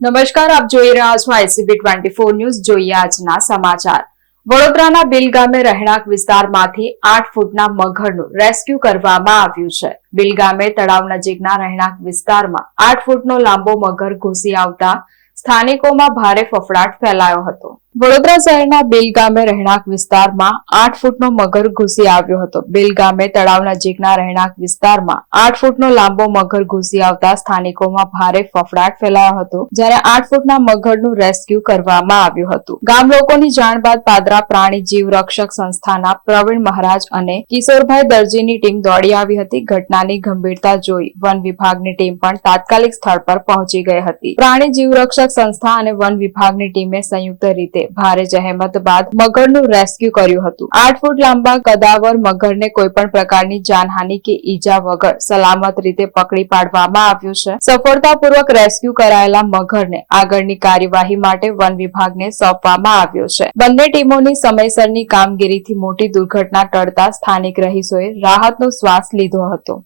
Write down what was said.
નમસ્કાર, આપ જોઈ રહ્યા છો ICB 24 ન્યૂઝ. જોઈએ આજના સમાચાર. વડોદરાના બિલ ગામે રહેણાંક વિસ્તારમાંથી 8 ફૂટના મગરનું રેસ્ક્યુ કરવામાં આવ્યું છે. બિલ ગામે તળાવ નજીકના રહેણાંક વિસ્તારમાં 8 ફૂટનો લાંબો મગર ઘૂસી આવતા સ્થાનિકોમાં ભારે ફફડાટ ફેલાયો હતો. વડોદરા શહેરના બિલ ગામે રહેણાંક વિસ્તારમાં 8 ફૂટનો મગર ઘૂસી આવ્યો હતો. બિલ ગામે તળાવ નજીકના રહેણાંક વિસ્તારમાં 8 ફૂટનો લાંબો મગર ઘૂસી આવતા સ્થાનિકોમાં ભારે ફફડાટ ફેલાયો હતો. જ્યારે 8 ફૂટના મગરનું રેસ્ક્યુ કરવામાં આવ્યું હતું. ગામ લોકોની જાણ બાદ પાદરા પ્રાણી જીવ રક્ષક સંસ્થાના પ્રવીણ મહારાજ અને કિશોરભાઈ દરજીની ટીમ દોડી આવી હતી. ઘટનાની ગંભીરતા જોઈ વન વિભાગની ટીમ પણ તાત્કાલિક સ્થળ પર પહોંચી ગઈ હતી. પ્રાણી જીવ રક્ષક સંસ્થા અને વન વિભાગની ટીમે સંયુક્ત રીતે ભારે જહેમત બાદ મગરનું રેસ્ક્યુ કર્યું હતું. 8 ફૂટ લાંબા કદાવર મગરને કોઈ પણ પ્રકારની જાનહાનિ કે ઈજા વગર સલામત રીતે પકડી પાડવામાં આવ્યું છે. સફળતાપૂર્વક રેસ્ક્યુ કરાયેલા મગરને આગળની કાર્યવાહી માટે વન વિભાગને સોંપવામાં આવ્યો છે. બંને ટીમોની સમયસરની કામગીરીથી મોટી દુર્ઘટના ટળતા સ્થાનિક રહીશોએ રાહતનો શ્વાસ લીધો હતો.